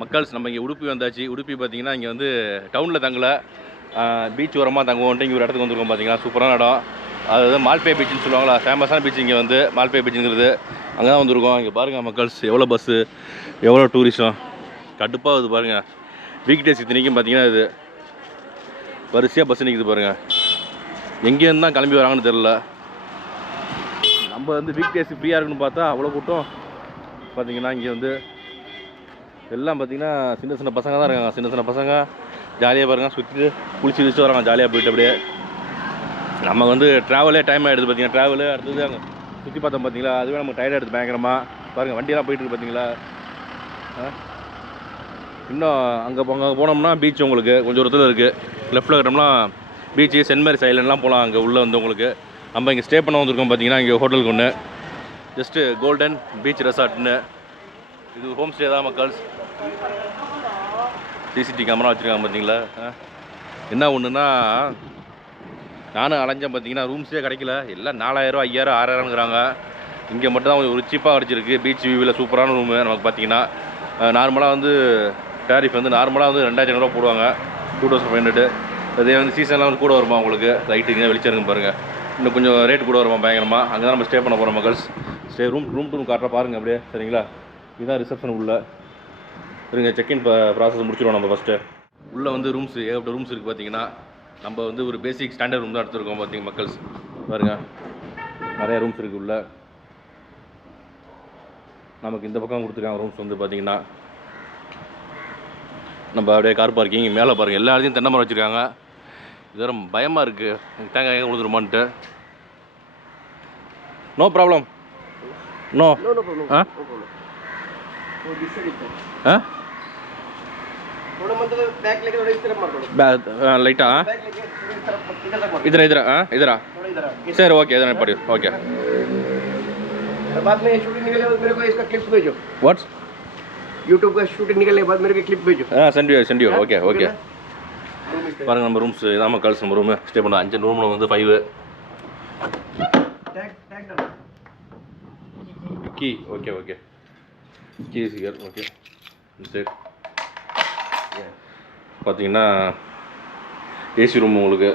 மக்கள்ஸ் நம்ம இங்கே உடுப்பி வந்தாச்சு. உடுப்பி பார்த்தீங்கன்னா இங்கே வந்து டவுனில் தங்கலை, பீச் ஓரமாக தங்குவோன்ட்டு இங்கே ஒரு இடத்துக்கு வந்துருக்கோம். பார்த்தீங்கன்னா சூப்பரான இடம். அதாவது மால்பே பீச்சுன்னு சொல்லுவாங்களா, ஃபேமஸான பீச். இங்கே வந்து மால்பே பீச்சுங்கிறது அங்கே தான் வந்திருக்கோம். இங்கே பாருங்கள் மக்கள்ஸ், எவ்வளோ பஸ்ஸு, எவ்வளோ டூரிஸ்டும் கடுப்பாக இது பாருங்கள். வீக் டேஸ் இத்தனைக்கும் பார்த்தீங்கன்னா இது வரிசையாக பஸ் நிற்குது பாருங்கள். எங்கேருந்து தான் கிளம்பி வராங்கன்னு தெரில. நம்ம வந்து வீக் டேஸ் ஃப்ரீயாக இருக்குன்னு பார்த்தா அவ்வளோ கூட்டம். பார்த்தீங்கன்னா இங்கே வந்து எல்லாம் பார்த்தீங்கன்னா சின்ன சின்ன பசங்க தான் இருக்காங்க. சின்ன சின்ன பசங்க ஜாலியாக பாருங்கள், சுற்றிட்டு குளிச்சு வராங்க ஜாலியாக போயிட்டு. அப்படியே நம்ம வந்து ட்ராவலே டைம் ஆகிடுது. பார்த்தீங்கன்னா ட்ராவலு அடுத்தது அங்கே சுற்றி பார்த்தோம் பார்த்தீங்களா, அதுவே நமக்கு டயர்ட் ஆகிடுது பயங்கரமாக. பாருங்கள் வண்டியெல்லாம் போயிட்டுருக்கு பார்த்தீங்களா. இன்னும் அங்கே போனோம்னா பீச் உங்களுக்கு கொஞ்சம் தூரத்தில் இருக்குது. லெஃப்ட்டில் கட்டோம்னா பீச்சு, சென்ட் மேரிஸ் ஐலண்ட்லாம் போகலாம். அங்கே உள்ளே வந்து உங்களுக்கு நம்ம இங்கே ஸ்டே பண்ண வந்திருக்கோம். பார்த்தீங்கன்னா இங்கே ஹோட்டலுக்கு ஒன்று ஜஸ்ட்டு கோல்டன் பீச் ரெசார்ட்னு. இது ஹோம் ஸ்டே தான் மக்கள்ஸ். சிசிடிவி கேமரா வச்சுருக்காங்க பார்த்தீங்களா. என்ன ஒன்றுன்னா, நானும் அலைஞ்சேன் பார்த்தீங்கன்னா ரூம்ஸே கிடைக்கல. எல்லாம் 4000, 5000, 6000ங்கிறாங்க. இங்கே மட்டும் தான் கொஞ்சம் ஒரு சீப்பாக கிடச்சிருக்கு. பீச் வியூவில் சூப்பரான ரூமு. நமக்கு பார்த்தீங்கன்னா நார்மலாக வந்து டேரிஃப் வந்து நார்மலாக வந்து 2500 போடுவாங்க, 2500. அதே வந்து சீசன்லாம் வந்து கூட வருமா உங்களுக்கு. லைட்டுங்க வெளிச்சம் இருக்குன்னு பாருங்கள். இன்னும் கொஞ்சம் ரேட்டு கூட வருமா பயங்கரமாக. அங்கே தான் நம்ம ஸ்டே பண்ண போகிறோம் மக்கள்ஸ். ரூம் டு ரூம் காட்டுற பாருங்கள் அப்படியே, சரிங்களா. இதுதான் ரிசப்ஷன் உள்ள. சரிங்க, செக்இன் ப்ராசஸ் முடிச்சிடுவோம் நம்ம ஃபஸ்ட்டு. உள்ளே வந்து ரூம்ஸ், ஏகப்பட்ட ரூம்ஸ் இருக்குது. பார்த்தீங்கன்னா நம்ம வந்து ஒரு பேசிக் ஸ்டாண்டர்ட் ரூம் தான் எடுத்துருக்கோம். பார்த்தீங்க மக்கள்ஸ் பாருங்கள், நிறையா ரூம்ஸ் இருக்குது உள்ள. நமக்கு இந்த பக்கம் கொடுத்துருக்காங்க ரூம்ஸ் வந்து பார்த்தீங்கன்னா. நம்ம அப்படியே கார் பார்க்கிங் மேலே பாருங்கள், எல்லா இடத்தையும் தென்னை மரம் வச்சுருக்காங்க. இது வேறு பயமாக இருக்குது, தேங்காய் கொடுத்துருமான்ட்டு. நோ ப்ராப்ளம், நோ லைட்டா இதரா சரி, ஓகே இதர पड़ी ओके. बाद में शूटिंग निकलने के बाद मेरे को इसका क्लिप्स भेजो. व्हाट? YouTube का शूटिंग निकलने के बाद मेरे को क्लिप भेजो. Sent you okay okay. பாருங்கள் நம்ம ரூம்ஸ் இதாம கல்ஸ். நம்ம ரூமு ஸ்டே பண்ண 5 ரூமில் வந்து 5 கீ. ஓகே ஓகே, கீ சிகர் ஓகே. சரி, பார்த்தீங்கன்னா ஏசி ரூம் உங்களுக்கு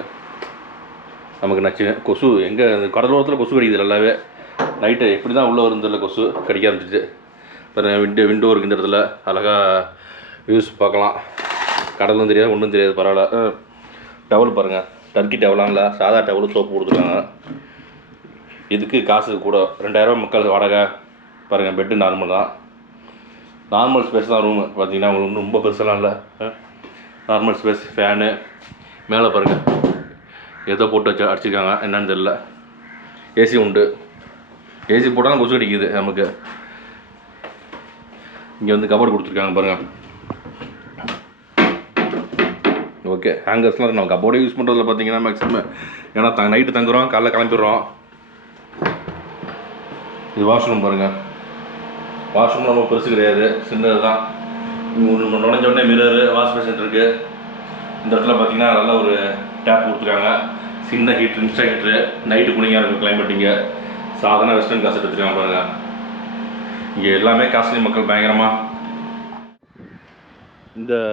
நமக்கு நச்சு. கொசு எங்கே கடலோரத்தில் கொசு கடிக்குது நல்லாவே. நைட்டு எப்படி தான் உள்ளே வருந்தில்ல, கொசு கடிக்க ஆரம்பிச்சிச்சு. விண்டோ இருக்குது இந்த இடத்துல, அழகாக வியூஸ் பார்க்கலாம். கடலும் தெரியாது, ஒன்றும் தெரியாது, பரவாயில்ல. டவல் பாருங்கள், டர்க்கி டவலாம் இல்லை, சாதா டவலு, சோப்பு கொடுத்துருக்காங்க. இதுக்கு காசு கூட 2000 மக்கள் வாடகை. பாருங்கள், பெட்டு நார்மல் தான், நார்மல் ஸ்பேஸ் தான் ரூமு. பார்த்தீங்கன்னா உங்களுக்கு ரொம்ப பெருசெல்லாம் இல்லை, நார்மல் ஸ்பேஸ். ஃபேனு மேலே பாருங்கள் ஏதோ போட்டு வச்சு அடிச்சிருக்காங்க, என்னன்னு தெரில. ஏசி உண்டு, ஏசி போட்டாலும் கொசு அடிக்குது நமக்கு. இங்கே வந்து கபோர்டு கொடுத்துருக்காங்க பாருங்கள். ஓகே, ஹேங்கர்ஸ்லாம் நம்ம கபோர்டே யூஸ் பண்ணுறதுல பார்த்தீங்கன்னா மேக்ஸிமம், ஏன்னா நைட்டு தங்குறோம், காலைல கிளம்பிடுறோம். இது வாஷ்ரூம் பாருங்கள். வாஷ்ரூம் ரொம்ப பெருசு கிடையாது, சின்னது தான். நுழைஞ்ச உடனே மிரரு, வாஷ் பேஷன் இருக்குது. இந்த இடத்துல பார்த்தீங்கன்னா நல்ல ஒரு டேப் கொடுத்துருக்காங்க. சின்ன ஹீட்ரு, இன்ஸ்டா ஹீட்ரு. நைட்டு குளிங்காக இருக்கும் கிளைமேட். இங்கே சாதாரண வெஸ்டர்ன் காசு எடுத்துருக்காங்க பாருங்கள். இங்கே எல்லாமே காஸ்ட்லி மக்கள் பயங்கரமாக.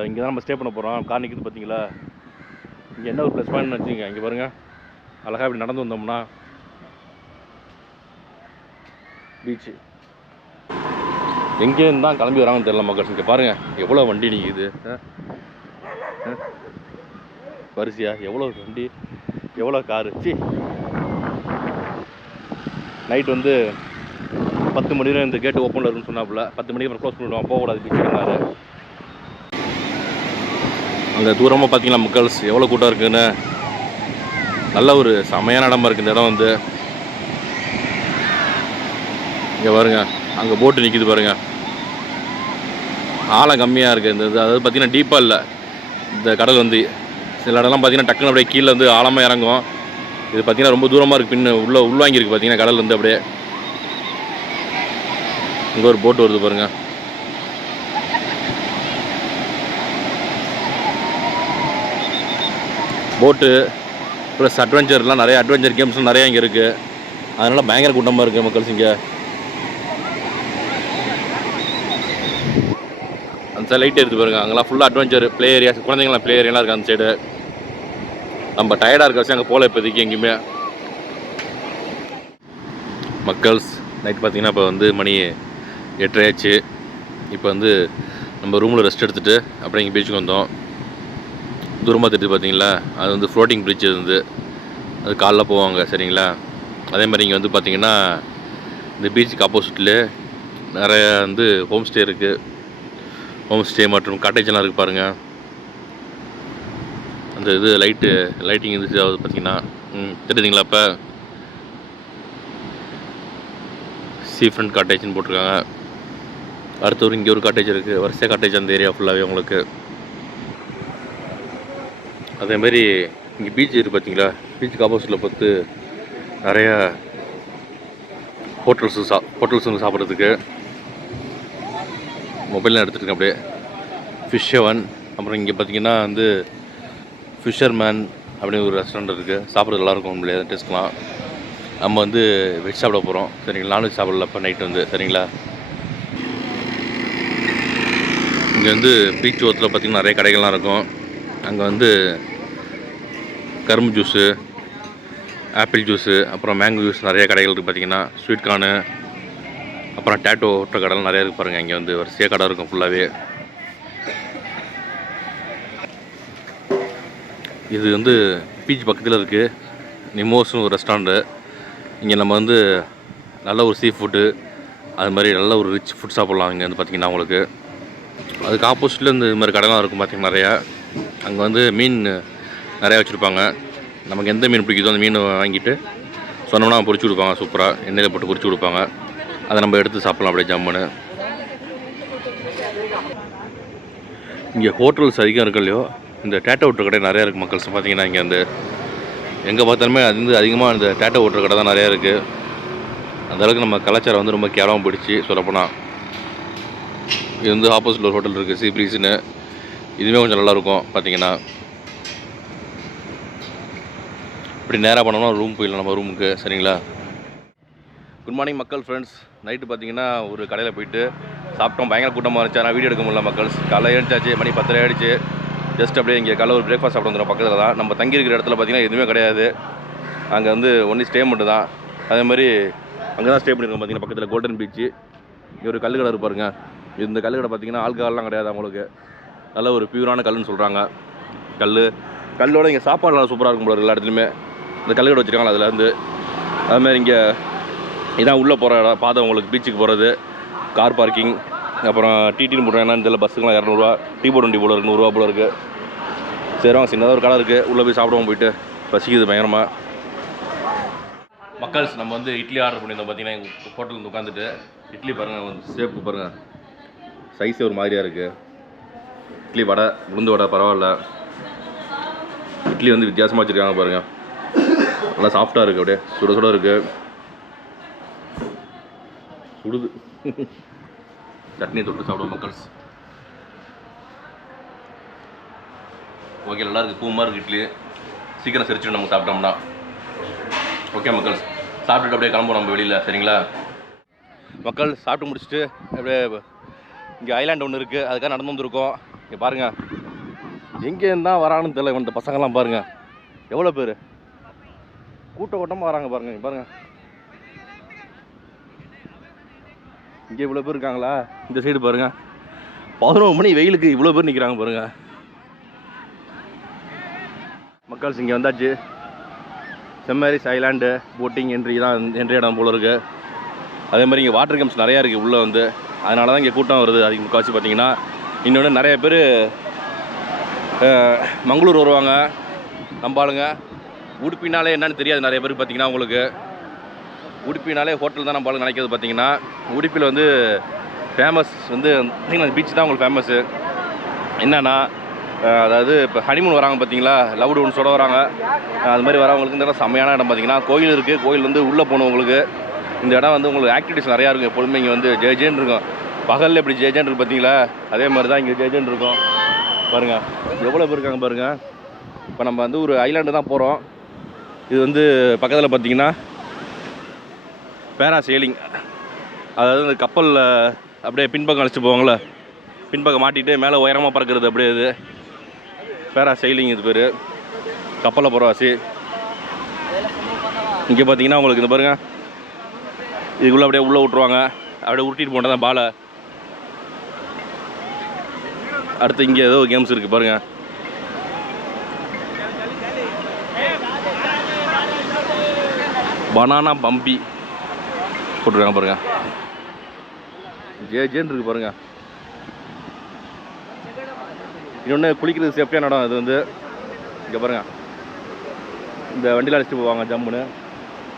இங்கே தான் நம்ம ஸ்டே பண்ண போகிறோம். கார் நிற்குது பார்த்தீங்களா. இங்கே என்ன ஒரு ப்ளஸ் பாயிண்ட்னு வச்சுங்க, இங்கே பாருங்கள், அழகாக இப்படி நடந்து வந்தோம்னா பீச்சு. எங்கேருந்து தான் கிளம்பி வராங்கன்னு தெரியல மக்கள். இங்கே பாருங்கள் எவ்வளோ வண்டி நிற்கிது வரிசையா, எவ்வளோ வண்டி, எவ்வளோ காரு. நைட் வந்து 10 மணி நேரம் இந்த கேட்டு ஓப்பனில் இருக்குன்னு சொன்னாப்புல. 10 மணிக்கு அப்புறம் க்ளோஸ் பண்ணிவிடுவோம், போகக்கூடாது பீச்சுனாரு. அங்கே தூரமாக பார்த்தீங்கன்னா மக்கள்ஸ் எவ்வளோ கூட்டம் இருக்குதுன்னு. நல்ல ஒரு செமையான இடமா இருக்குது இந்த இடம் வந்து. இங்கே பாருங்க, அங்கே போட்டு நிற்கிது பாருங்கள். ஆழம் கம்மியாக இருக்குது இந்த இது. அதாவது பார்த்தீங்கன்னா டீப்பாக இல்லை இந்த கடல் வந்து. சில இடம்லாம் பார்த்தீங்கன்னா டக்குன்னு அப்படியே கீழே வந்து ஆழமாக இறங்கும். இது பார்த்தீங்கன்னா ரொம்ப தூரமாக இருக்குது, பின்ன உள்வாங்கியிருக்கு பார்த்தீங்கன்னா கடல் வந்து. அப்படியே இங்கே ஒரு போட்டு வருது பாருங்கள். போட்டு ப்ளஸ் அட்வென்ச்சர்லாம் நிறைய அட்வென்ச்சர் கேம்ஸ்லாம் நிறையா இங்கே இருக்குது. அதனால் பயங்கர கூட்டமாக இருக்குது மக்கள்ஸ். இங்கே அந்த சைடு லைட் எடுத்து பாருங்க, அங்கெல்லாம் ஃபுல்லாக அட்வென்ச்சர் ப்ளே ஏரியாஸ், குழந்தைங்களாம் ப்ளே ஏரியாலாம் இருக்குது அந்த சைடு. நம்ம டயர்டாக இருக்க வச்சு அங்கே போகல இப்போதைக்கு எங்கேயுமே. மக்கள்ஸ் நைட் பார்த்தீங்கன்னா இப்போ வந்து மணி 8:30 ஆச்சு. இப்போ வந்து நம்ம ரூமில் ரெஸ்ட் எடுத்துகிட்டு அப்படியே இங்கே பீச்சுக்கு வந்தோம். தூரமாக தெரியுது பார்த்தீங்களா, அது வந்து ஃப்ளோட்டிங் பிரிட்ஜ் இருந்து அது காலைல போவாங்க சரிங்களா. அதே மாதிரி இங்கே வந்து பார்த்திங்கன்னா இந்த பீச்சுக்கு ஆப்போசிட்லேயே நிறைய வந்து ஹோம் ஸ்டே இருக்குது. ஹோம் ஸ்டே மற்றும் காட்டேஜெல்லாம் இருக்குது பாருங்கள். அந்த இது லைட்டிங் இருந்துச்சு அது பார்த்தீங்கன்னா தெரியுதுங்களா. இப்போ சீ ஃப்ரண்ட் காட்டேஜ்னு போட்டிருக்காங்க. அடுத்த ஒரு இங்கே ஒரு காட்டேஜ் இருக்குது, வரிசை காட்டேஜ் அந்த ஏரியா ஃபுல்லாகவே உங்களுக்கு. அதேமாரி இங்கே பீச் இருக்குது பார்த்தீங்களா, பீச்சுக்கு ஆப்போசிட்டில் பார்த்து நிறையா ஹோட்டல்ஸ் வந்து சாப்பிட்றதுக்கு. மொபைல்லாம் எடுத்துகிட்டு அப்படியே ஃபிஷ் ஹெவன். அப்புறம் இங்கே பார்த்தீங்கன்னா வந்து ஃபிஷர்மேன் அப்படின்னு ஒரு ரெஸ்டாரண்ட் இருக்குது, சாப்பிட்றது நல்லாயிருக்கும் இல்லையா, டேஸ்ட்லாம். நம்ம வந்து வெஜ் சாப்பிட போகிறோம் சரிங்களா, நான்வெஜ் சாப்பிடல இப்போ நைட் வந்து சரிங்களா. இங்கே வந்து பீச் ஓரத்தில் பார்த்திங்கன்னா நிறைய கடைகள்லாம் இருக்கும். அங்கே வந்து கரும்பு ஜூஸு, ஆப்பிள் ஜூஸு, அப்புறம் மேங்கோ ஜூஸ் நிறைய கடைகள் இருக்குது பார்த்திங்கன்னா. ஸ்வீட் கார்னு, அப்புறம் டேட்டோ ஓட்டுற கடைலாம் நிறையா இருக்குது பாருங்கள். இங்கே வந்து வரிசையாக கடை இருக்கும் ஃபுல்லாகவே. இது வந்து பீச் பக்கத்தில் இருக்குது நிமோஸ்னு ஒரு ரெஸ்டாரண்ட்டு. இங்கே நம்ம வந்து நல்ல ஒரு சீ ஃபுட்டு, அது மாதிரி நல்ல ஒரு ரிச் ஃபுட் சாப்பிட்லாம். இங்கே வந்து பார்த்திங்கன்னா உங்களுக்கு அதுக்கு ஆப்போசிட்டில் இந்த மாதிரி கடைலாம் இருக்கும் பார்த்திங்கன்னா நிறையா. அங்கே வந்து மீன் நிறையா வச்சுருப்பாங்க. நமக்கு எந்த மீன் பிடிக்குதோ அந்த மீன் வாங்கிட்டு சொன்னோம்னா பொரிச்சு கொடுப்பாங்க, சூப்பராக எண்ணெயில் போட்டு பொரிச்சு கொடுப்பாங்க. அதை நம்ம எடுத்து சாப்பிட்லாம் அப்படியே ஜம்முன்னு. இங்கே ஹோட்டல்ஸ் அதிகம் இருக்கு இல்லையோ, இந்த டேட்டோ ஓட்டுற கடை நிறையா இருக்குது மக்கள்ஸ் பார்த்திங்கன்னா. இங்கே வந்து எங்கே பார்த்தாலுமே அது வந்து அதிகமாக இந்த டேட்டோ ஓட்டுற கடை தான் நிறையா இருக்குது. அந்தளவுக்கு நம்ம கலாச்சாரம் வந்து ரொம்ப கேவலமாக போயிடுச்சு சொல்லப்போனால். இது வந்து ஆப்போசிட்டில் ஒரு ஹோட்டல் இருக்குது, சீ ப்ரீஸ்னு. இதுவுமே கொஞ்சம் நல்லாயிருக்கும் பார்த்திங்கன்னா. இப்படி நேராக பண்ணோம்னா ரூம் போயிடலாம் நம்ம ரூமுக்கு சரிங்களா. குட் மார்னிங் மக்கள் ஃப்ரெண்ட்ஸ். நைட்டு பார்த்திங்கன்னா ஒரு கடையில் போயிட்டு சாப்பிட்டோம். பயங்கர கூட்டமாக இருந்துச்சு, ஆனால் வீடியோ எடுக்க முடியல மக்கள்ஸ். காலைல எழுந்தாச்சு, மணி 10:30 ஆகிடுச்சு. ஜஸ்ட் அப்படியே இங்கே காலைல ஒரு பிரேக்ஃபாஸ்ட் சாப்பிட்டு வந்துடும். பக்கத்தில் தான் நம்ம தங்கி இருக்கிற இடத்துல பார்த்திங்கன்னா எதுவுமே கிடையாது. அங்கே வந்து ஒன்லி ஸ்டே மட்டும் தான். அதே மாதிரி அங்கே தான் ஸ்டே பண்ணியிருக்கோம் பார்த்திங்கன்னா, பக்கத்தில் கோல்டன் பீச்சு. இங்கே ஒரு கல்லுக்கடை இருப்பாருங்க. இந்த கல்லுக்கடை பார்த்திங்கன்னா ஆல்கஹால்லாம் கிடையாது அவங்களுக்கு. நல்ல ஒரு பியூரான கல்லுன்னு சொல்கிறாங்க. கல்லோட இங்கே சாப்பாடு நல்லா சூப்பராக இருக்கும் போல எல்லா இடத்துலையுமே. இந்த கல்லுக்கடை வச்சுருக்காங்க அதுலேருந்து. அதுமாதிரி இங்கே இதான் உள்ளே போகிற இடம் பாதை உங்களுக்கு, பீச்சுக்கு போகிறது. கார் பார்க்கிங், அப்புறம் டிடின்னு போடுறாங்கன்னா இதில் பஸ்ஸுக்கெலாம் 200 டீ போட்டு வண்டி போல இருக்குது, 100 போல இருக்குது. சரி வாங்க, சின்னதாக ஒரு கடை இருக்குது, உள்ளே போய் சாப்பிடுவோம். போயிட்டு பசிக்குது பயங்கரமாக. மக்கள்ஸ் நம்ம வந்து இட்லி ஆர்டர் பண்ணியிருந்தோம் பார்த்தீங்கன்னா. எங்கள் ஹோட்டலில் வந்து உட்காந்துட்டு இட்லி பாருங்கள், வந்து ஷேப்பு பாருங்கள், சைஸே ஒரு மாதிரியாக இருக்குது. இட்லி வடை, உளுந்து வடை பரவாயில்ல. இட்லி வந்து வித்தியாசமாக வச்சுருக்காங்க பாருங்கள், நல்லா சாஃப்டாக இருக்குது, அப்படியே சுட சுட இருக்குது, சுடுது. சட்னி தொட்டு சாப்பிடுவோம் மக்கள்ஸ். ஓகே, நல்லா இருக்குது, பூ மாதிரி இருக்குது இட்லி. சீக்கிரம் செரிச்சிடும் நம்ம சாப்பிட்டோம்னா. ஓகே மக்கள்ஸ், சாப்பிட்டுட்டு அப்படியே கிளம்புவோம் நம்ம வெளியில் சரிங்களா. மக்கள் சாப்பிட்டு முடிச்சுட்டு அப்படியே இங்கே ஐலாண்ட் ஒன்று இருக்குது, அதுக்காக நடந்து வந்துருக்கோம். இங்கே பாருங்கள், எங்கேருந்து தான் வரான்னு தெரியல. இந்த பசங்கள்லாம் பாருங்கள் எவ்வளோ பேர் கூட்டமாக வராங்க பாருங்கள். இங்கே பாருங்கள், இங்கே இவ்வளோ பேர் இருக்காங்களா. இந்த சைடு பாருங்கள், 11 மணி வெயிலுக்கு இவ்வளோ பேர் நிற்கிறாங்க பாருங்கள். மக்கள்ஸ் இங்கே வந்தாச்சு. செம்மேரிஸ் ஐலாண்டு போட்டிங் என்ட்ரி இடம் போல இருக்குது. அதே மாதிரி இங்கே வாட்டர் கேம்ஸ் நிறையா இருக்குது உள்ளே வந்து. அதனால தான் இங்கே கூட்டம் வருது அதுக்கு முக்கால்வாசி பார்த்தீங்கன்னா. இன்னொன்று நிறைய பேர் மங்களூர் வருவாங்க நம்ம ஆளுங்க. உடுப்பினாலே என்னன்னு தெரியாது நிறைய பேருக்கு பார்த்தீங்கன்னா. உங்களுக்கு உடுப்பினாலே ஹோட்டல் தான் நம்ம ஆளுங்க நினைக்கிறது பார்த்தீங்கன்னா. உடுப்பியில் வந்து ஃபேமஸ் வந்து பீச் தான் உங்களுக்கு ஃபேமஸ்ஸு. என்னென்னா அதாவது இப்போ ஹனிமூன் வராங்க பார்த்தீங்களா, லவ்டு ஒன்ஸோட வராங்க. அது மாதிரி வரவங்களுக்கு இந்த இடம் செம்மையான இடம் பார்த்தீங்கன்னா. கோயில் இருக்குது, கோயில் வந்து உள்ளே போனவங்களுக்கு இந்த இடம் வந்து உங்களுக்கு ஆக்டிவிட்டிஸ் நிறையா இருக்கும். எப்பொழுதுமே இங்கே வந்து ஜேஜேன்னு இருக்கும். பகலில் எப்படி ஜேஜேன்னு இருக்குது பார்த்தீங்களா, அதே மாதிரி தான் இங்கே ஜேஜேன்னு இருக்கும். பாருங்கள் எவ்வளோ பேர் இருக்காங்க பாருங்கள். இப்போ நம்ம வந்து ஒரு ஐலாண்டு தான் போகிறோம். இது வந்து பக்கத்தில் பார்த்தீங்கன்னா பேரா சேலிங், அதாவது இந்த கப்பலில் அப்படியே பின்பக்கம் அழைச்சிட்டு போவாங்களே பின்பக்கம் மாட்டிட்டு மேலே உயரமாக பறக்கிறது அப்படியே இது பேரா சைலிங் இது பேர் கப்பலில் போகிறவாசி. இங்கே பார்த்தீங்கன்னா உங்களுக்கு இந்த பாருங்கள் இதுக்குள்ளே அப்படியே உள்ளே விட்ருவாங்க, அப்படியே உருட்டிட்டு போனால் தான் பாலை. அடுத்து இங்கே ஏதோ கேம்ஸ் இருக்குது பாருங்கள். பனானா பம்பி போட்டுருக்காங்க பாருங்கள். ஜேன்னு இருக்குது பாருங்கள். இன்னொன்று குளிக்கிறது சேஃப்டியான இடம். அது வந்து இங்கே பாருங்கள், இந்த வண்டியில் அழைச்சிட்டு போவாங்க ஜம்முன்னு.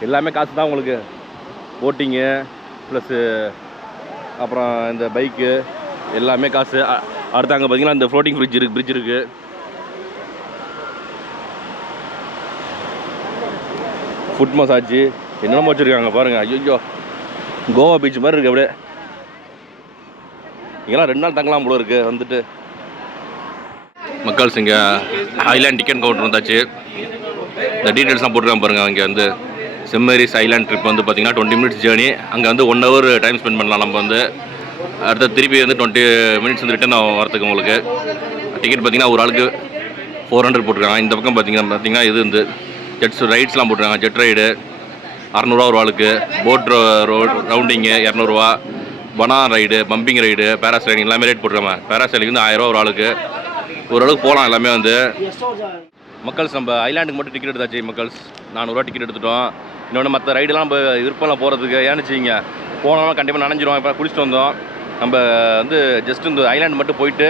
எல்லாமே காசு தான் உங்களுக்கு. போட்டிங்கு ப்ளஸ்ஸு அப்புறம் இந்த பைக்கு எல்லாமே காசு. அடுத்து அங்கே பார்த்தீங்கன்னா இந்த ஃப்ளோட்டிங் பிரிட்ஜ் இருக்குது. ஃபுட் மசாஜ் என்னென்னமோ வச்சுருக்காங்க பாருங்கள். ஐயோ கோவா பீச் மாதிரி இருக்குது அப்படியே. இங்கெல்லாம் 2 நாள் தங்கலாம் போல இருக்குது வந்துட்டு. மக்கள்ஸ் இங்கே ஐலாண்ட் டிக்கெட் கவுண்டர் வந்தாச்சு. இந்த டீட்டெயில்ஸ்லாம் போட்டுருக்காங்க பாருங்கள். இங்கே வந்து செம்மேரிஸ் ஐலாண்ட் ட்ரிப் வந்து பார்த்திங்கன்னா 20 மினிட்ஸ் ஜேர்னி. அங்கே வந்து 1 ஹவர் டைம் ஸ்பெண்ட் பண்ணலாம் நம்ம வந்து. அடுத்த திருப்பி வந்து 20 மினிட்ஸ் வந்து ரிட்டன் வரத்துக்கு உங்களுக்கு. டிக்கெட் பார்த்திங்கன்னா ஒரு ஆளுக்கு 400 போட்டிருக்காங்க. இந்த பக்கம் பார்த்திங்கன்னா இது வந்து ஜெட்ஸ் ரைட்ஸ்லாம் போட்டிருக்காங்க. ஜெட் ரைடு 600 ஒரு ஆளுக்கு. போட் ரவுண்டிங்கு 200, banana ride, bumping ride, parasailing எல்லாமே ரேட் போட்டுருக்காங்க. பேராசைலிங் வந்து 1000 ஒரு ஆளுக்கு. ஓரளவுக்கு போகலாம் எல்லாமே வந்து. மக்கள்ஸ் நம்ம ஐலாண்டுக்கு மட்டும் டிக்கெட் எடுத்தாச்சு மக்கள்ஸ். 400 டிக்கெட் எடுத்துட்டோம். இன்னொன்று மற்ற ரைடெலாம் நம்ம விருப்பம்லாம் போகிறதுக்கு ஏன்னுச்சிங்க போனோம்னா கண்டிப்பாக நனைஞ்சிரும். இப்போ குளிச்சுட்டு வந்தோம். நம்ம வந்து ஜஸ்ட் இந்த ஐலாண்டு மட்டும் போயிட்டு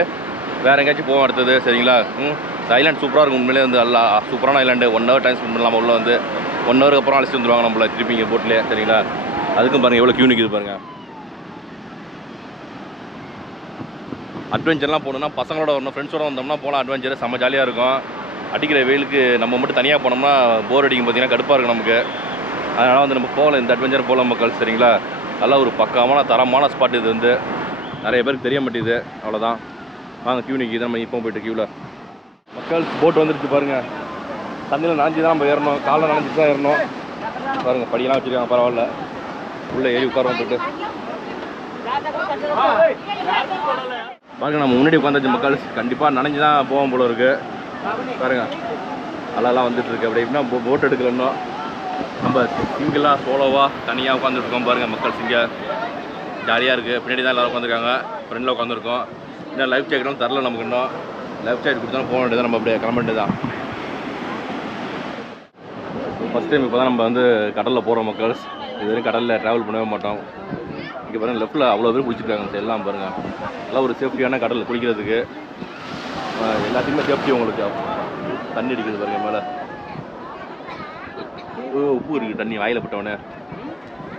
வேறு எங்கேயாச்சும் போவோம் அடுத்தது. சரிங்களா? இந்த ஐலாண்ட் சூப்பராக இருக்கும். உண்மையிலே வந்து நல்லா சூப்பரான ஐலாண்டு. 1 ஹவர் டைம் ஸ்பெண்ட் பண்ணலாம் உள்ள வந்து. 1 ஹவருக்கு அப்புறம் அழைச்சிட்டு வந்துடுவாங்க நம்மளை திருப்பி இங்கே போட்லேயே. சரிங்களா? அதுக்கும் பாருங்கள் எவ்வளோ க்யூ நிற்குது பாருங்கள். அட்வென்ச்சர்லாம் போகணுன்னா பசங்களோட வரணும், ஃப்ரெண்ட்ஸோட வந்தோம்னா போகலாம். அட்வென்ச்சர் செம்ம ஜாலியாக இருக்கும். அடிக்கிற வெயிலுக்கு நம்ம மட்டும் தனியாக போனோம்னா போர் அடிக்கும். பார்த்தீங்கன்னா கடுப்பாக இருக்கும் நமக்கு. அதனால் வந்து நம்ம போகலாம், இந்த அட்வென்ச்சர் போகலாம் மக்கள். சரிங்களா? நல்லா ஒரு பக்காமான தரமான ஸ்பாட் இது வந்து. நிறைய பேருக்கு தெரிய மாட்டேங்குது. அவ்வளோதான். வாங்க க்யூ நிற்கிது. நம்ம இப்போ போய்ட்டு க்யூவில் மக்கள் போட் வந்துடுச்சு பாருங்கள். தண்ணியில் நனைஞ்சி தான் நம்ம ஏறணும். காலைல நனைஞ்சிட்டு தான் ஏறணும். பாருங்கள் படியெல்லாம் வச்சுருக்காங்க. பரவாயில்ல. உள்ளே ஏறி உட்காருவோம் போய்ட்டு. பாருங்கள் நம்ம முன்னாடி உட்காந்தாச்சு மக்கள். கண்டிப்பாக நனைஞ்சு தான் போவோம் போல இருக்குது. பாருங்கள் அலைலாம் வந்துட்டுருக்கு. அப்படி எப்படின்னா போட் எடுக்கலன்னா நம்ம சிங்கிளாக சோலோவாக தனியாக உட்காந்துருக்கோம். பாருங்கள் மக்கள் இங்கே ஜாலியாக இருக்குது. பின்னாடி தான் எல்லோரும் உட்காந்துருக்காங்க. ஃப்ரெண்டில் உட்காந்துருக்கோம். இன்னும் லைஃப் ஜாக்கெட்டும் தரல நமக்கு. இன்னும் லைஃப் ஜாக்கெட் கொடுத்தாலும் போக வேண்டியது தான். நம்ம அப்படியே கிளம்ப வேண்டியது தான். ஃபஸ்ட் டைம் இப்போ தான் நம்ம வந்து கடலில் போகிறோம் மக்கள். இது வரைக்கும் கடலில் ட்ராவல் பண்ணவே மாட்டோம். இங்கே பாருங்கள் லெஃப்ட்டில் அவ்வளோ பேர் குளிச்சுருக்காங்க. எல்லாம் பாருங்கள் எல்லாம் ஒரு சேஃப்டியான கடலில் குளிக்கிறதுக்கு. எல்லாத்தையுமே சேஃப்டி உங்களுக்கு. தண்ணி அடிக்கிறது பாருங்கள் மேலே. உப்பு இருக்குது தண்ணி வாயில் பட்டவொடனே.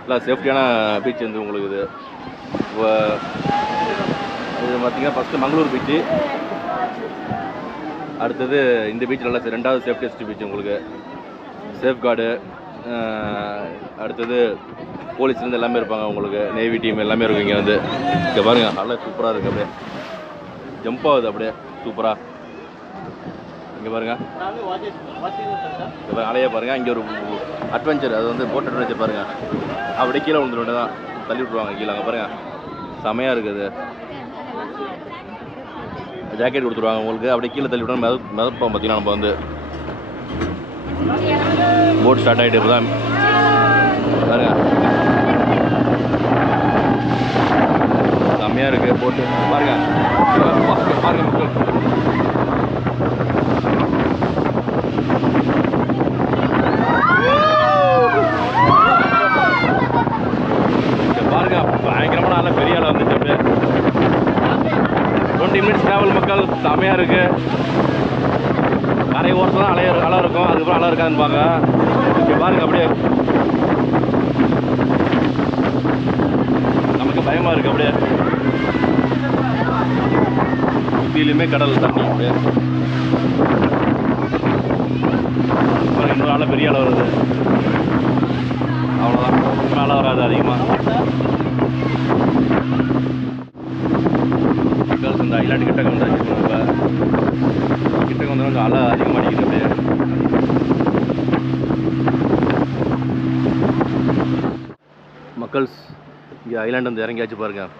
எல்லாம் சேஃப்டியான பீச் வந்து உங்களுக்கு இது. இது பார்த்திங்கன்னா ஃபஸ்ட்டு மங்களூர் பீச்சு. அடுத்தது இந்த பீச் நல்லா 2வது சேஃப்டியஸ்ட் பீச் உங்களுக்கு. சேஃப்கார்டு அடுத்தது போலீஸ்லேருந்து எல்லாமே இருப்பாங்க உங்களுக்கு. நேவி டீம் எல்லாமே இருக்கும் இங்கே வந்து. இங்கே பாருங்கள் நல்லா சூப்பராக இருக்குது. அப்படியே ஜம்ப் ஆகுது அப்படியே சூப்பராக. இங்கே பாருங்கள் இங்கே பாருங்கள் அலையே பாருங்கள். இங்கே ஒரு அட்வென்ச்சர் அது வந்து போட் அட்வென்ச்சர் பாருங்கள். அப்படியே கீழே விழுந்துட்டு தான் தள்ளி விட்ருவாங்க கீழே. அங்கே பாருங்கள் செமையாக இருக்குது. ஜாக்கெட் கொடுத்துருவாங்க உங்களுக்கு. அப்படியே கீழே தள்ளி விட்டோம் மிதப்போம். பார்த்தீங்கன்னா நம்ம வந்து போட் ஸ்டார்ட் ஆகிட்டு இப்போ தான் பாருங்க. செம்மையாக இருக்குது போட்டு பாருங்க. பாருங்க மக்கள் பாருங்க. பயங்கரமான ஆள் பெரிய ஆள் வந்துச்சு. அப்படியே 20 மினிட்ஸ் ட்ராவல் மக்கள். செம்மையாக இருக்குது. கரை ஓரத்தில் தான் அலை இருக்கும். அதுக்கப்புறம் அலை இருக்காதுன்னுப்பாங்க. இங்கே பாருங்கள் அப்படியே நமக்கு பயமாக இருக்குது. அப்படியே சுற்றிலுமே கடல் தண்ணி. அப்படியே இன்னொரு அலை பெரிய அலை வருது. அவ்வளோதான். இன்னும் அலை வராது அதிகமாக. இந்த ஐலாண்டு கிட்டக்க வந்தாச்சு. இப்போ கிட்டக்க வந்தாலும் அலை அதிகமாக அடிக்குது. அப்படியே மக்கள்ஸ் இங்கே ஐலாண்டு வந்து இறங்கியாச்சு பாருங்கள்.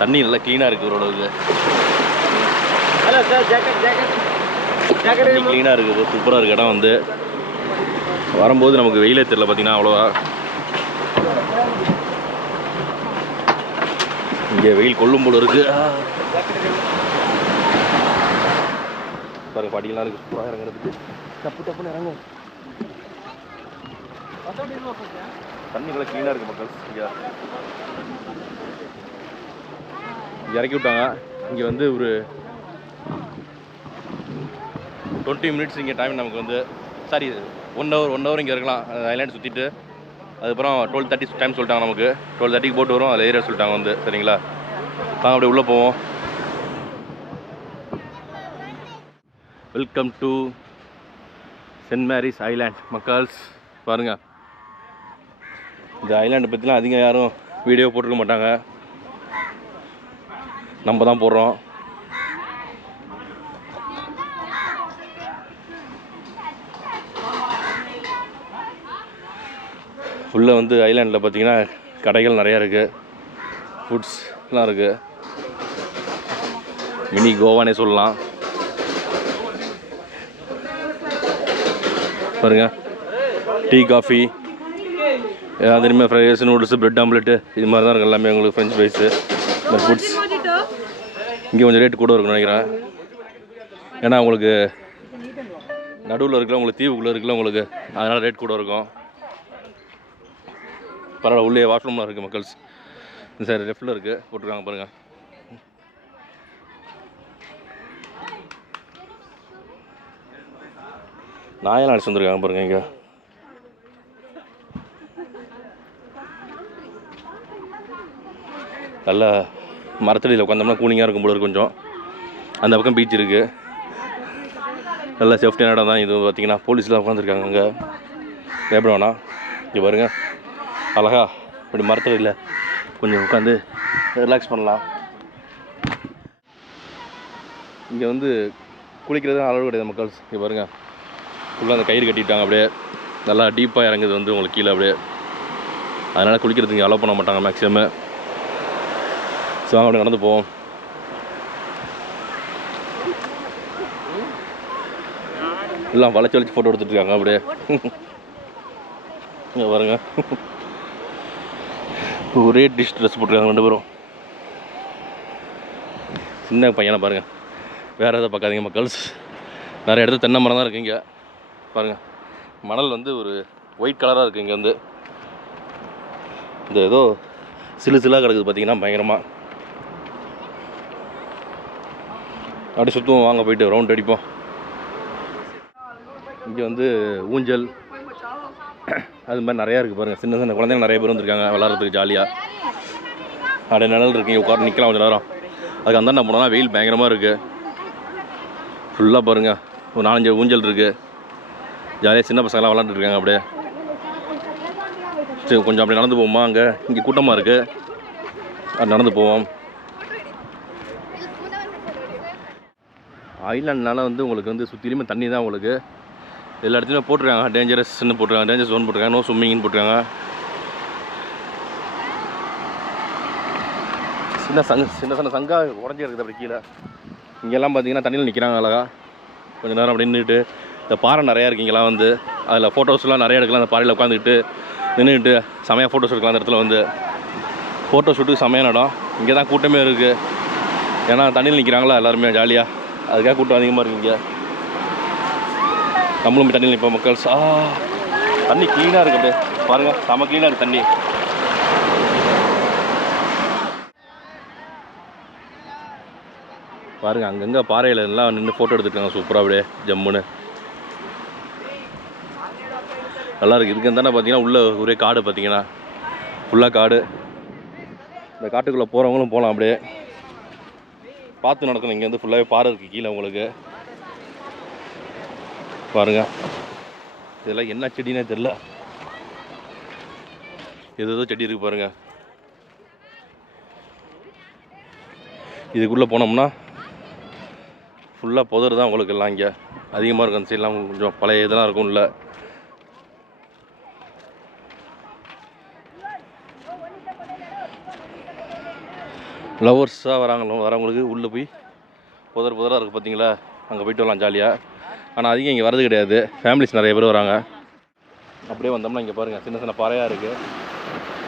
தண்ணி நல்லா க்ளீனாக இருக்குது ஓரளவுக்கு. ஹலோ சார், ஜாக்கெட் தண்ணி க்ளீனாக இருக்குது, சூப்பராக இருக்குது இடம் வந்து. வரும்போது நமக்கு வெயிலே தெரியல பார்த்தீங்கன்னா அவ்வளோவா. இங்கே வெயில் கொள்ளும் போல இருக்குது. பாருங்க படிக்கலாம் இருக்குது, சூப்பராக இறங்குறதுக்கு. தப்புன்னு இறங்கும். தண்ணி நல்லா க்ளீனாக இருக்குது மக்கள். இங்கே இறக்கி விட்டாங்க. இங்கே வந்து ஒரு 20 மினிட்ஸ் இங்கே டைம் நமக்கு வந்து, சாரி 1 ஹவர் இங்கே இருக்கலாம். ஐலாண்ட் சுற்றிட்டு அதுக்கப்புறம் 12:30 டைம் சொல்லிட்டாங்க நமக்கு. 12:30க்கு போட்டு வரும், அதில் ஏரியா சொல்லிட்டாங்க வந்து. சரிங்களா, நாங்கள் அப்படியே உள்ளே போவோம். Welcome to saint Mary's island மக்கள்ஸ். பாருங்கள், இந்த ஐலாண்டை பற்றிலாம் அதிகம் யாரும் வீடியோ போட்டிருக்க மாட்டாங்க, நம்ம தான் போடுறோம். ஃபுல்லாக வந்து ஐலாண்டில் பார்த்தீங்கன்னா கடைகள் நிறையா இருக்குது, ஃபுட்ஸ்லாம் இருக்குது. மினி கோவானே சொல்லலாம். பாருங்க, டீ காஃபி அது இனிமேல் ஃப்ரைஸ், நூடுல்ஸு, ப்ரெட் ஆம்லெட்டு இது மாதிரி தான் இருக்குது எல்லாமே. உங்களுக்கு ஃப்ரெஞ்ச் ஃப்ரைஸு, இந்த ஃபுட்ஸ். இங்கே கொஞ்சம் ரேட்டு கூட இருக்குன்னு நினைக்கிறேன். ஏன்னா உங்களுக்கு நடுவில் இருக்குல்ல, உங்களுக்கு தீவுக்குள்ளே இருக்குல்ல உங்களுக்கு, அதனால் ரேட் கூட இருக்கும். பரவாயில்ல, உள்ளே வாஷ்ரூம்லாம் இருக்குது மக்கள்ஸ். இந்த சைடு லெஃப்ட்டில் இருக்குது, போட்டிருக்காங்க பாருங்கள். நாயெல்லாம் அடிச்சு வந்துருக்காங்க பாருங்கள். இங்கே நல்லா மரத்தடியில் உட்காந்தோம்னா கூலிங்காக இருக்கும் போல இருக்கு கொஞ்சம். அந்த பக்கம் பீச் இருக்குது, நல்லா சேஃப்டியான இடம் தான் இது. பார்த்திங்கன்னா போலீஸ்லாம் உட்காந்துருக்காங்க அங்கே, பயப்பட வேணாம். இங்கே பாருங்கள், அழகா இப்படி மரத்தடியில் கொஞ்சம் உட்காந்து ரிலாக்ஸ் பண்ணலாம். இங்கே வந்து குளிக்கிறது அளவு கிடையாது மக்கள். இங்கே பாருங்கள், ஃபுல்லாக அந்த கயிறு கட்டிட்டாங்க, அப்படியே நல்லா டீப்பாக இறங்குது வந்து உங்களுக்கு கீழே அப்படியே. அதனால் குளிக்கிறதுக்கு அலோவ் பண்ண மாட்டாங்க மேக்ஸிமம். ஸோ வாங்க அப்படியே நடந்து போவோம். எல்லாம் வளைச்சி ஃபோட்டோ எடுத்துகிட்ருக்காங்க அப்படியே. இங்கே பாருங்க, ஒரே ட்ரெஸ் போட்டிருக்காங்க 2 பேரும். சின்ன பையனை பாருங்கள், வேறு எதாவது பார்க்காதீங்க மக்கள்ஸ். நிறைய இடத்துல தென்னை மரம் தான் இருக்குது இங்கே. பாருங்கள், மணல் வந்து ஒரு ஒயிட் கலராக இருக்குது. இங்கே வந்து இந்த ஏதோ சிலாக கிடக்குது பார்த்தீங்கன்னா, பயங்கரமாக. அப்படி சுற்றுவோம், வாங்க போயிட்டு ரவுண்ட் அடிப்போம். இங்கே வந்து ஊஞ்சல் அது மாதிரி நிறையா இருக்குது பாருங்கள். சின்ன சின்ன குழந்தைங்க நிறைய பேர் வந்துருக்காங்க விளாட்றதுக்கு ஜாலியாக. அப்படியே நிழல் இருக்குது, உட்கார நிற்கலாம் கொஞ்சம் நேரம். அதுக்கு அந்தாண்ட போனோம்னா வெயில் பயங்கரமாக இருக்குது. ஃபுல்லாக பாருங்கள், ஒரு 4-5 ஊஞ்சல் இருக்குது. ஜாலியாக சின்ன பசங்களாம் விளாண்டுருக்காங்க அப்படியே. சரி, கொஞ்சம் அப்படி நடந்து போவோமா? இங்கே கூட்டமாக இருக்குது, அது நடந்து போவோம். ஐலாண்ட்னால வந்து உங்களுக்கு வந்து சுற்றிலுமே தண்ணி தான். உங்களுக்கு எல்லா இடத்துலையும் போட்டிருக்காங்க டேஞ்சரஸ்ன்னு போட்டிருக்காங்க, டேஞ்சர் ஜோன் போட்டிருக்காங்க, நோ ஸ்விம்மிங்னு போட்டிருக்காங்க. சின்ன சங்கா உடஞ்சி இருக்குது அப்படி கீழே. இங்கெல்லாம் பார்த்தீங்கன்னா தண்ணியில் நிற்கிறாங்க அழகா. கொஞ்சம் நேரம் அப்படி நின்றுட்டு, இந்த பாறை நிறையா இருக்குது இங்கெல்லாம் வந்து. அதில் ஃபோட்டோஸ்லாம் நிறையா எடுக்கலாம். அந்த பாறையில் உட்காந்துக்கிட்டு நின்றுக்கிட்டு செமையாக ஃபோட்டோஸ் எடுக்கலாம். அந்த இடத்துல வந்து ஃபோட்டோ ஷூட்டுக்கு செமையான இடம். இங்கே தான் கூட்டமே இருக்குது, ஏன்னா தண்ணியில் நிற்கிறாங்களா எல்லாருமே ஜாலியாக. அதுக்காக கூட்டம் அதிகமாக இருக்குது இங்கே. நம்மளும் போய் தண்ணியில் நிற்போம் மக்கள்ஸ். தண்ணி க்ளீனாக இருக்குது அப்படியே பாருங்கள், செம க்ளீனாக இருக்குது தண்ணி. பாருங்கள், அங்கங்கே பாறையில் எல்லாம் நின்று ஃபோட்டோ எடுத்துருக்காங்க சூப்பராக அப்படியே ஜம்முன்னு. நல்லா இருக்குது. இதுக்கு தானே பார்த்தீங்கன்னா உள்ளே ஒரே காடு, பார்த்தீங்கன்னா ஃபுல்லாக காடு. இந்த காட்டுக்குள்ளே போகிறவங்களும் போகலாம், அப்படியே பார்த்து நடக்கணும். இங்கே வந்து ஃபுல்லாகவே பாறை இருக்குது கீழே உங்களுக்கு. பாருங்கள், இதெல்லாம் என்ன செடினே தெரில, ஏதோ செடி இருக்குது பாருங்கள். இதுக்குள்ளே போனோம்னா ஃபுல்லாக புதர் தான் உங்களுக்கு எல்லாம். இங்கே அதிகமாக இருக்கும் அந்த சைட்லாம், கொஞ்சம் பழைய இதெல்லாம் இருக்கும்ல. லவர்ஸாக வரவங்களுக்கு உள்ளே போய் புதராக இருக்குது பார்த்தீங்களா, அங்கே போய்ட்டு வரலாம் ஜாலியாக. ஆனால் அதிகம் இங்கே வரது கிடையாது, ஃபேமிலிஸ் நிறைய பேர் வராங்க. அப்படியே வந்தோம்னா இங்கே பாருங்கள் சின்ன சின்ன பாறையாக இருக்குது.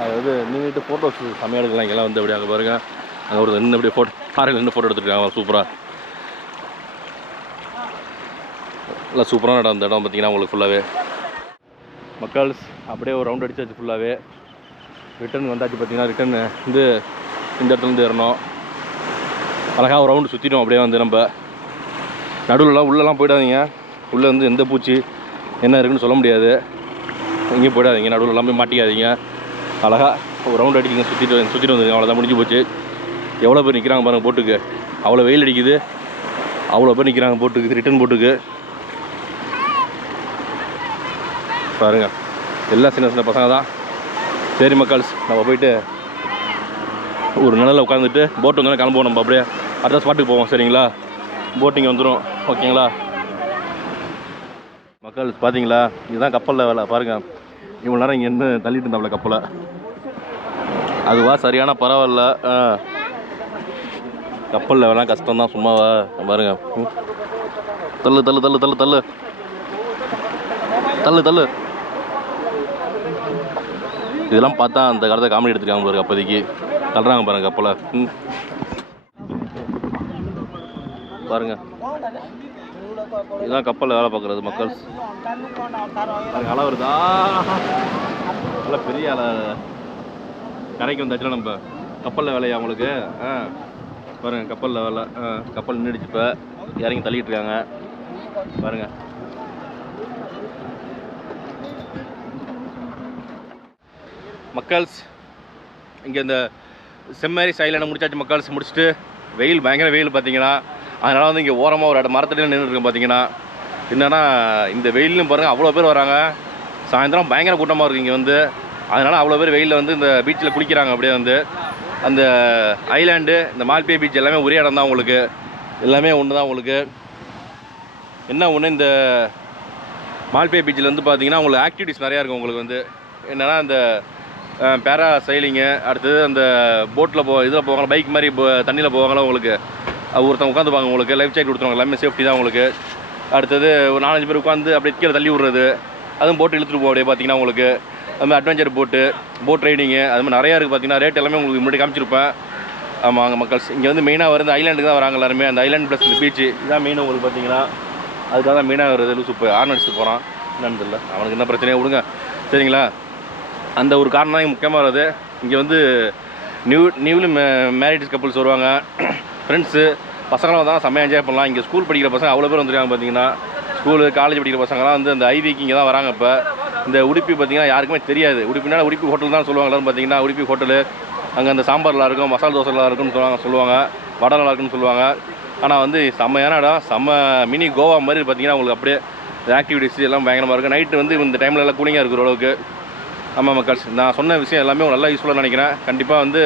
அதாவது நின்றுட்டு ஃபோட்டோஸ் செம்மையாக எடுக்கலாம். இங்கெல்லாம் வந்து அப்படியே அங்கே பாருங்கள், அங்கே ஒரு நின்று அப்படியே பாறையில் நின்று ஃபோட்டோ எடுத்துருக்காங்க சூப்பராக. நல்லா சூப்பரான இடம் அந்த இடம் பார்த்தீங்கன்னா உங்களுக்கு ஃபுல்லாகவே. மக்கள்ஸ் அப்படியே ஒரு ரவுண்ட் அடிச்சாச்சு ஃபுல்லாகவே. ரிட்டர்ன் வந்தாச்சு பார்த்தீங்கன்னா. ரிட்டர்ன் வந்து இந்த இடத்துலேருந்து ஏறணும். அழகாக ஒரு ரவுண்டு சுற்றிடும். அப்படியே வந்து நம்ம நடுவில்லாம் உள்ளெல்லாம் போயிடாதீங்க. உள்ளே வந்து எந்த பூச்சி என்ன இருக்குன்னு சொல்ல முடியாது. எங்கேயும் போயிடாதீங்க, நடுவில்லாம் போய் மாட்டிக்காதீங்க. அழகாக ஒரு ரவுண்ட் அடிக்கிங்க, சுற்றிட்டு வந்துருங்க. அவ்வளோதான், முடிஞ்சு போச்சு. எவ்வளோ பேர் நிற்கிறாங்க பாருங்கள் போட்டுக்கு. அவ்வளோ வெயில் அடிக்குது, அவ்வளோ பேர் நிற்கிறாங்க போட்டுக்கு, ரிட்டர்ன் போட்டுக்கு பாருங்கள். எல்லாம் சின்ன சின்ன பசங்க தான். சரி மக்கள்ஸ், நம்ம போயிட்டு ஒரு நிழலில் உட்காந்துட்டு போட்டு வந்தோன்னே கிளம்புவோம். நம்ம அப்படியே அடுத்த ஸ்பாட்டுக்கு போவோம். சரிங்களா, போட்டிங் வந்துடும். ஓகேங்களா மக்கள்ஸ், பார்த்தீங்களா இதுதான் கப்பலில் வேலை. பாருங்கள், இவ்வளோ நேரம் இங்கே இருந்து தள்ளிட்டு இருந்தாப்புல கப்பலை. அதுவா சரியான பரவாயில்ல. கப்பலில் வேணால் கஷ்டம்தான், சும்மாவா பாருங்க. தள்ளு தள்ளு தள்ளு தள்ளு தள்ளு தள்ளு தள்ளு. இதெல்லாம் பார்த்தா அந்த காலத்தை காமெடி எடுத்துருக்காங்க பாருங்க. அப்போதைக்கு தள்ளுறாங்க பாருங்க கப்பலை. பாருங்க, இதுதான் கப்பலில் வேலை பார்க்குறது மக்கள். பாருங்க, அலை வருதா, நல்லா பெரிய அலை. கரைக்கு வந்தாச்சுன்னா நம்ம கப்பலில் வேலையா அவங்களுக்கு. பாருங்க, கப்பலில் வேலை. கப்பல் நின்றுடுச்சு, இப்போ இறங்கி தள்ளிட்டு இருக்காங்க பாருங்க. மக்கள்ஸ், இங்கே இந்த செம்மேரி சைலான முடிச்சாச்சு மக்கள்ஸ். முடிச்சுட்டு வெயில், பயங்கர வெயில் பார்த்தீங்கன்னா. அதனால் வந்து இங்கே ஓரமாக ஒரு மரத்துலேயே நின்றுருக்கேன் பார்த்தீங்கன்னா. என்னென்னா இந்த வெயிலும் பாருங்கள், அவ்வளோ பேர் வராங்க. சாயந்தரம் பயங்கர கூட்டமாக இருக்குது இங்கே வந்து. அதனால் அவ்வளோ பேர் வெயிலில் வந்து இந்த பீச்சில் குளிக்கிறாங்க. அப்படியே வந்து அந்த ஐலாண்டு, இந்த மால்பே பீச் எல்லாமே ஒரே இடம் தான் உங்களுக்கு. எல்லாமே ஒன்று தான் உங்களுக்கு. என்ன ஒன்று, இந்த மால்பே பீச்சில் வந்து பார்த்தீங்கன்னா உங்களுக்கு ஆக்டிவிட்டிஸ் நிறையா இருக்கும் உங்களுக்கு வந்து. என்னென்னா இந்த பேரா சைலிங்கு, அடுத்தது அந்த போட்டில் இதில் போவாங்க, பைக் மாதிரி தண்ணியில் போவாங்களா உங்களுக்கு. ஒருத்தவங்க உட்காந்துப்பாங்க உங்களுக்கு, லைஃப் ஜாக்கெட் கொடுத்துருவாங்க. எல்லாமே சேஃப்டி தான் உங்களுக்கு. அடுத்தது ஒரு 4-5 பேர் உட்காந்து அப்படியே கீழே தள்ளி விடுறது, அதுவும் போட்டு இழுத்துட்டு போகும் அப்படியே பார்த்தீங்கன்னா உங்களுக்கு. அதுமாதிரி அட்வென்ச்சர் போட் ரைடிங்கு, அது மாதிரி நிறையா இருக்குது பார்த்தீங்கன்னா. ரேட் எல்லாமே உங்களுக்கு முன்னாடி காமிச்சிருப்பேன். ஆமாங்க மக்கள்ஸ், இங்கே வந்து மெயினாக வருது ஐலாண்டுக்கு தான் வராங்க எல்லாருமே. அந்த ஐலாண்ட் ப்ளஸ் இந்த பீச்சு இதான் மெயின் உங்களுக்கு பார்த்தீங்கன்னா. அதுக்காக தான் மெயினாக வருது. சூப்பர் ஆர்ன் அடிச்சுட்டு போகிறான், என்னன்னு தெரியல அவனுக்கு என்ன பிரச்சனையே விடுங்க. சரிங்களா, அந்த ஒரு காரணம் தான் இங்கே முக்கியமாக வருது. இங்கே வந்து நியூலி மேரிட் கப்புள்ஸ் வருவாங்க, ஃப்ரெண்ட்ஸு பசங்களாம் வந்தாலும் செம்மையாக என்ஜாய் பண்ணலாம். இங்கே ஸ்கூல் படிக்கிற பசங்க அவ்வளோ பேர் வந்துருக்காங்க பார்த்தீங்கன்னா. ஸ்கூலு காலேஜ் படிக்கிற பசங்களாம் வந்து அந்த ஐவிக்கு இங்கே தான் வராங்க. இப்போ இந்த உடுப்பி பார்த்தீங்கன்னா யாருக்குமே தெரியாது. உடுப்பினா உடுப்பி ஹோட்டல் தான் சொல்லுவாங்க எல்லாரும் பார்த்தீங்கன்னா. உடுப்பி ஹோட்டலு, அங்கே அந்த சாம்பார்லாம் இருக்கும், மசாலா தோசைலாம் இருக்குன்னு சொல்லுவாங்க, வடை நல்லா இருக்குன்னு சொல்லுவாங்க. ஆனால் வந்து செம்மையான இடம், செம்ம மினி கோவா மாதிரி பார்த்தீங்கன்னா உங்களுக்கு. அப்படியே ஆக்டிவிட்டிஸ் எல்லாம் பயங்கரமாக இருக்குது. நைட்டு வந்து இந்த டைமில் எல்லாம் கூலிங்காக இருக்கிற அளவுக்கு. ஆமாம் மக்கள்ஸ், நான் சொன்ன விஷயம் எல்லாமே நல்லா யூஸ்ஃபுல்லாக நினைக்கிறேன். கண்டிப்பாக வந்து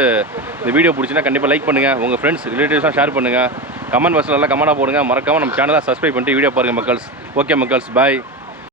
இந்த வீடியோ பிடிச்சின்னா கண்டிப்பாக லைக் பண்ணுங்கள், உங்கள் ஃப்ரெண்ட்ஸ் ரிலேட்டிவ்ஸாக ஷேர் பண்ணுங்கள், கமெண்ட் பாக்ஸில் நல்லா கமெண்டாக போடுங்க. மறக்காமல் நம்ம சேனலை சப்ஸ்கிரைப் பண்ணிட்டு வீடியோ பாருங்கள் மக்கள்ஸ். ஓகே மக்கள்ஸ், பாய்.